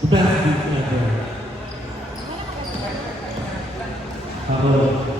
The best beat ever. Bravo.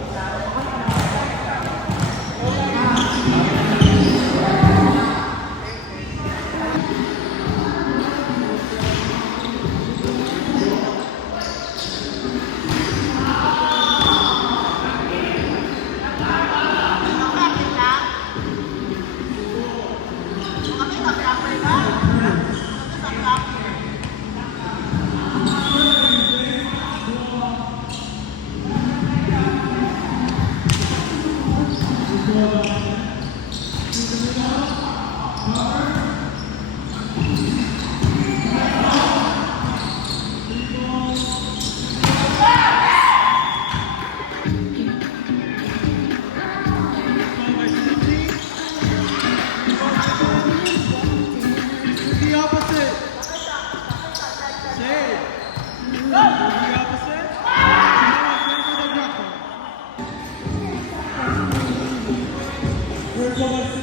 Good luck,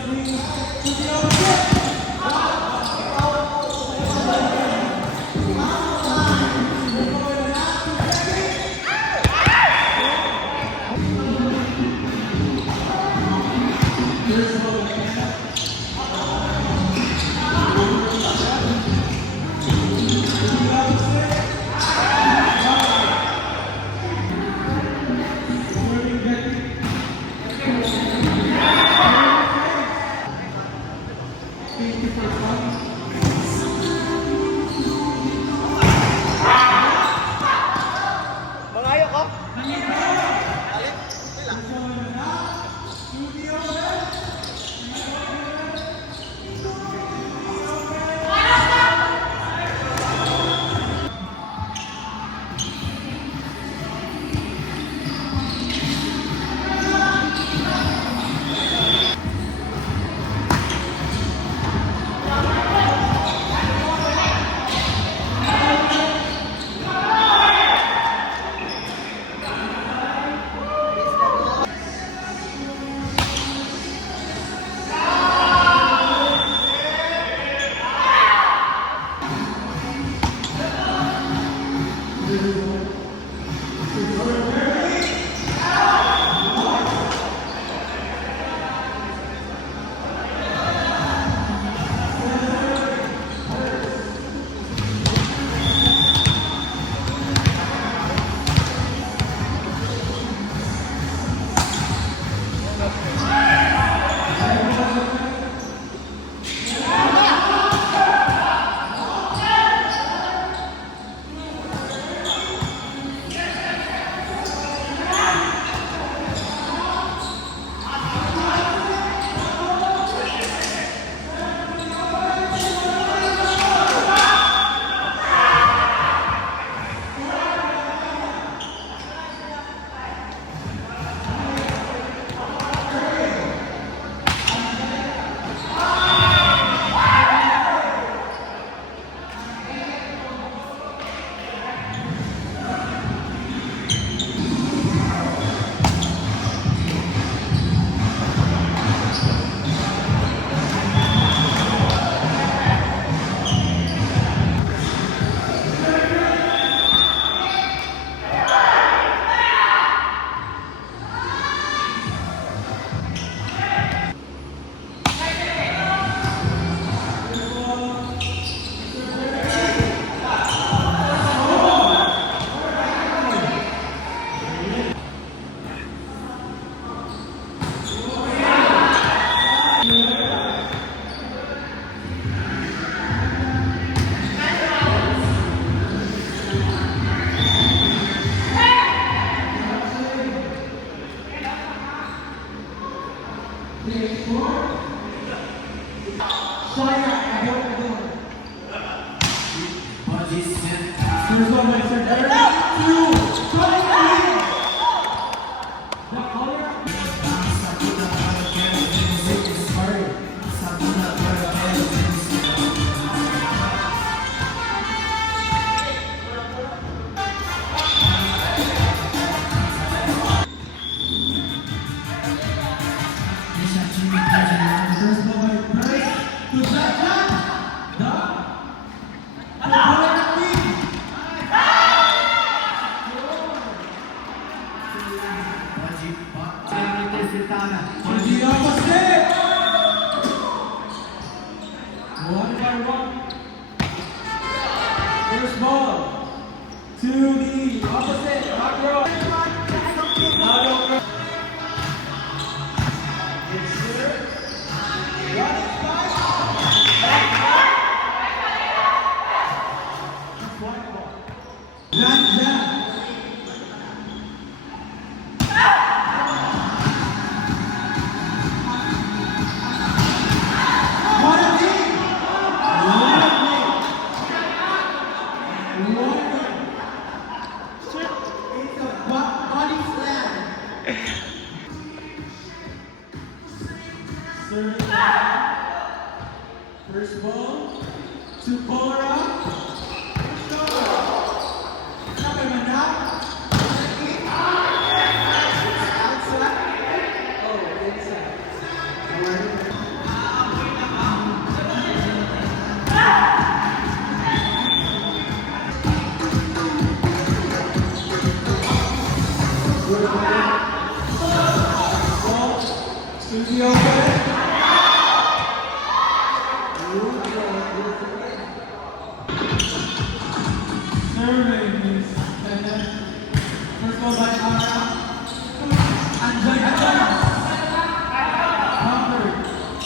the First ball to the opposite. Hot girl. First ball to Bora. Studio serving is first ball by Ara. Anjay.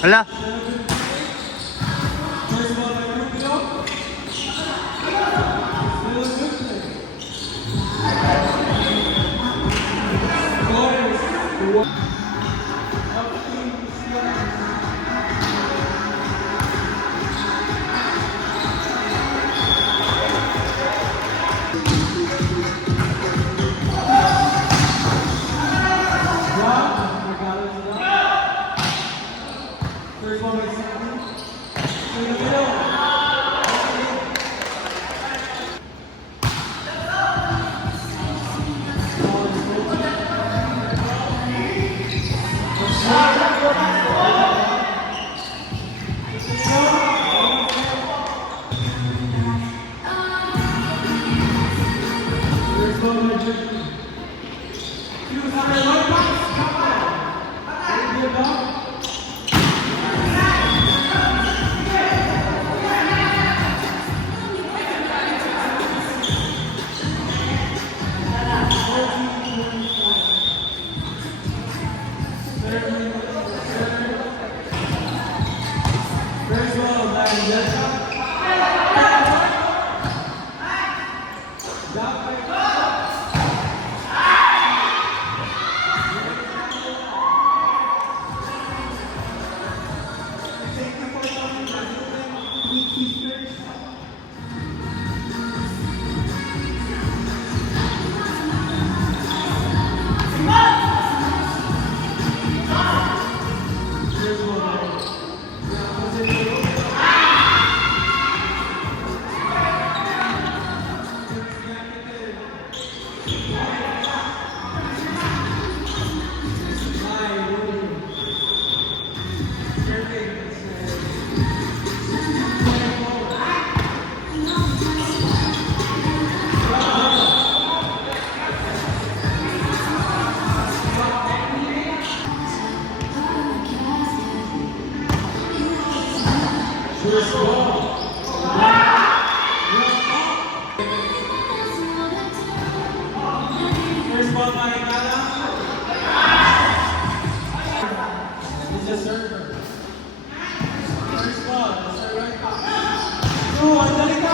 Hala. First ball by Rubio. Still a good play. Score is 1. First one by Sandy. In the middle. First one by Jimmy. He was on the low box. Come on. Give up. First ball by Jessica. First ball. First ball by Gala. He's a server. First ball, that's the right back. Two, andali ka.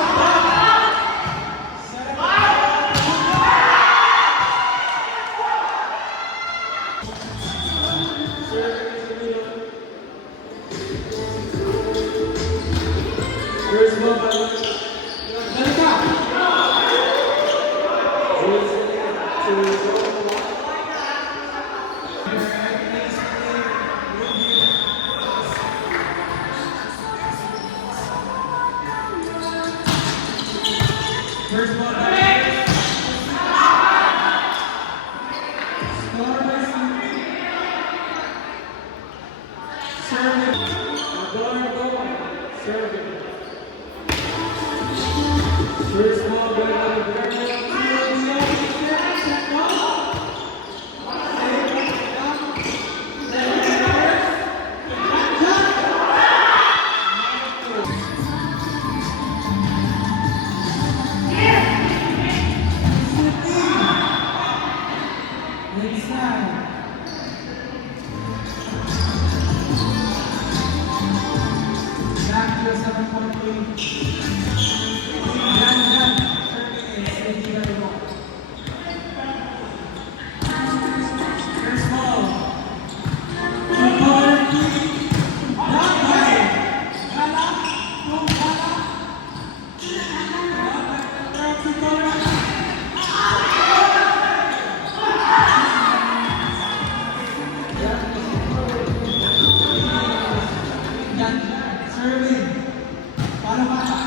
First ball by Dalika. First ball by serving. Serving. First ball by Serving. Para para.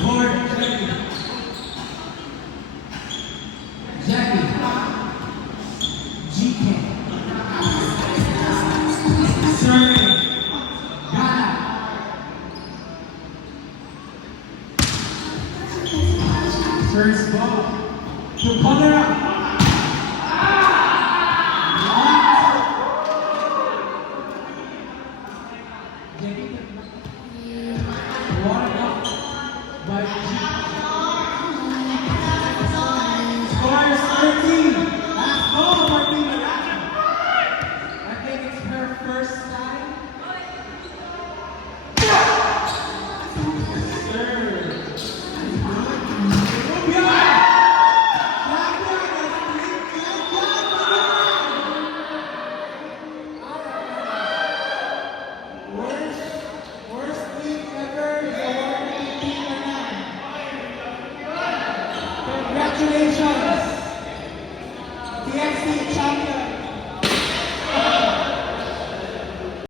Board, Jackie. GK. Serving. Ghana. First ball. To Panera. One up by G. Scores 13. Last ball, Martina. I think it's her first time. Worst week ever is awarded to Team Manan. Congratulations, TFC champion.